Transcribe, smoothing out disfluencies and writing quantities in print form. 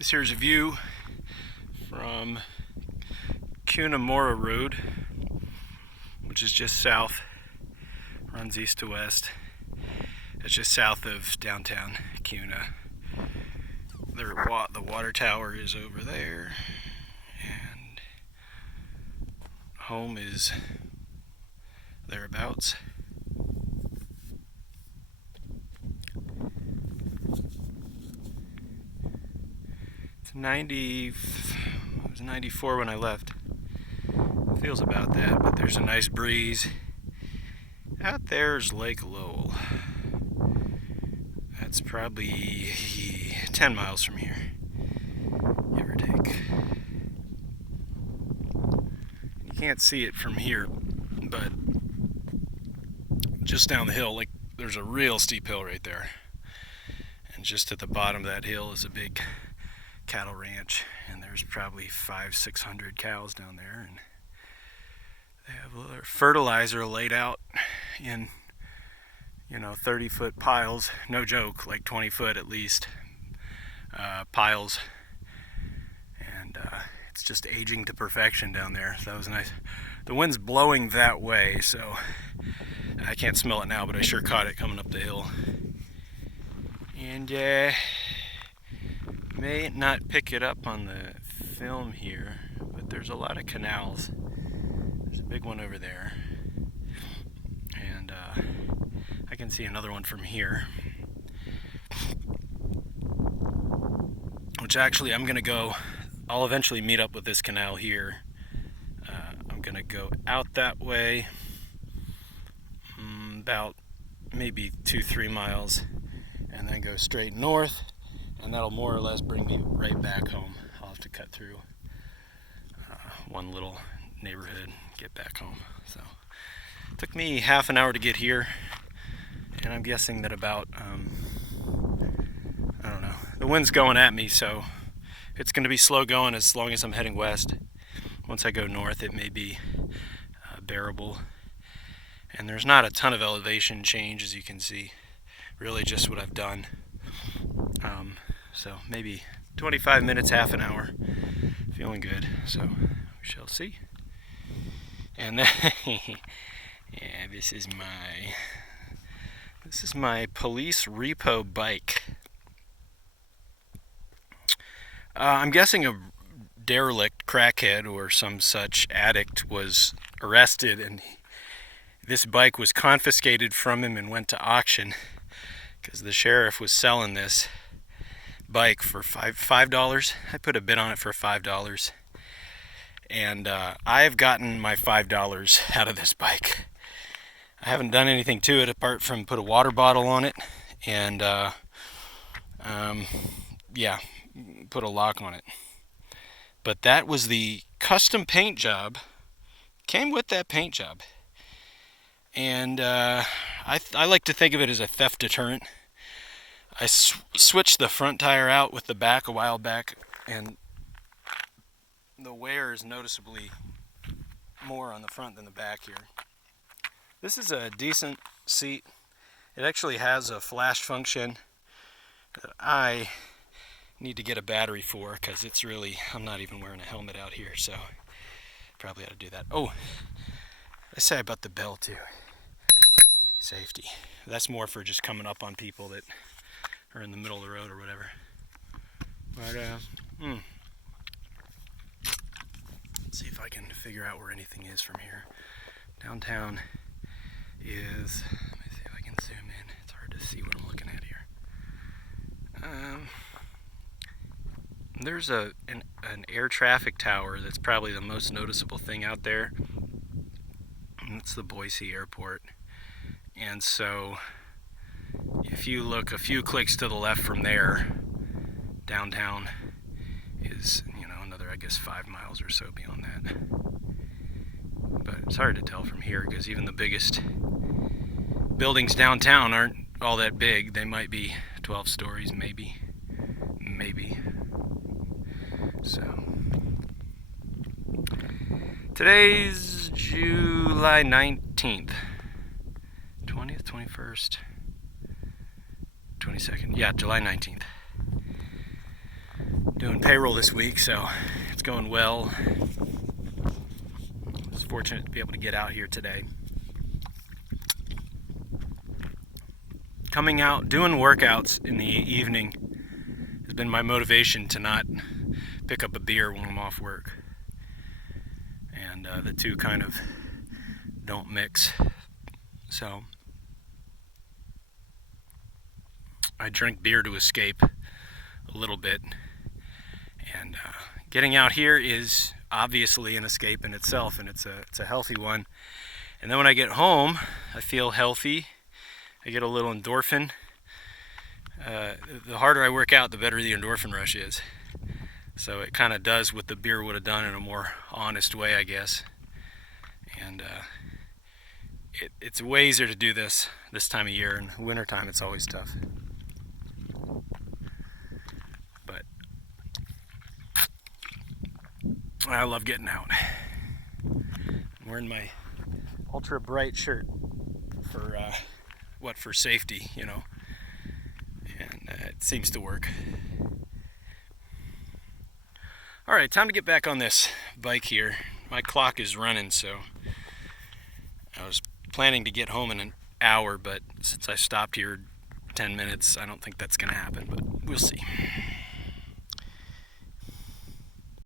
This here's a view from Kuna Road, which is just south, runs east to west. It's just south of downtown Kuna. The water tower is over there, and home is thereabouts. It's 90, it was 94 when I left. Feels about that, but there's a nice breeze. Out there's Lake Lowell. That's probably 10 miles from here, give or take. You can't see it from here, but just down the hill, like there's a real steep hill right there. And just at the bottom of that hill is a big cattle ranch, and there's probably 500-600 cows down there, and they have their fertilizer laid out in 30-foot piles, no joke, like 20 foot at least, piles, and it's just aging to perfection down there. So that was nice. The wind's blowing that way, so I can't smell it now, but I sure caught it coming up the hill. And may not pick it up on the film here, but there's a lot of canals. There's a big one over there, and I can see another one from here, which actually I'll eventually meet up with this canal here. I'm gonna go out that way about maybe 2-3 miles, and then go straight north, and that'll more or less bring me right back home. I'll have to cut through one little neighborhood, get back home. So it took me half an hour to get here, and I'm guessing that about I don't know, the wind's going at me, so it's going to be slow going as long as I'm heading west. Once I go north, it may be bearable, and there's not a ton of elevation change, as you can see, really just what I've done. So maybe 25 minutes, half an hour. Feeling good, so we shall see. And then, yeah, this is my police repo bike. I'm guessing a derelict crackhead or some such addict was arrested, and this bike was confiscated from him and went to auction because the sheriff was selling this bike for $5. I put a bid on it for $5, and I've gotten my $5 out of this bike. I haven't done anything to it apart from put a water bottle on it and put a lock on it. But that was the custom paint job, came with that paint job, and I like to think of it as a theft deterrent. I switched the front tire out with the back a while back, and the wear is noticeably more on the front than the back here. This is a decent seat. It actually has a flash function that I need to get a battery for, because I'm not even wearing a helmet out here, so probably ought to do that. Oh, I say about the bell too. Safety. That's more for just coming up on people that are in the middle of the road or whatever. But let's see if I can figure out where anything is from here. Downtown is, let me see if I can zoom in. It's hard to see what I'm looking at here. There's an air traffic tower that's probably the most noticeable thing out there. It's the Boise Airport. And so if you look a few clicks to the left from there, downtown is, another, I guess, 5 miles or so beyond that. But it's hard to tell from here, because even the biggest buildings downtown aren't all that big. They might be 12 stories, maybe. So today's July 19th, 20th, 21st, 22nd. Yeah, July 19th. doing payroll this week, so it's going well. I was fortunate to be able to get out here today. Coming out, doing workouts in the evening has been my motivation to not pick up a beer when I'm off work. And the two kind of don't mix. So I drink beer to escape a little bit. And getting out here is obviously an escape in itself, and it's a healthy one. And then when I get home, I feel healthy. I get a little endorphin. The harder I work out, the better the endorphin rush is. So it kind of does what the beer would have done in a more honest way, I guess. And it's way easier to do this time of year. In wintertime, it's always tough. But I love getting out. I'm wearing my ultra bright shirt for for safety, you know. And it seems to work. All right, time to get back on this bike here. My clock is running, so I was planning to get home in an hour, but since I stopped here 10 minutes, I don't think that's going to happen, but we'll see.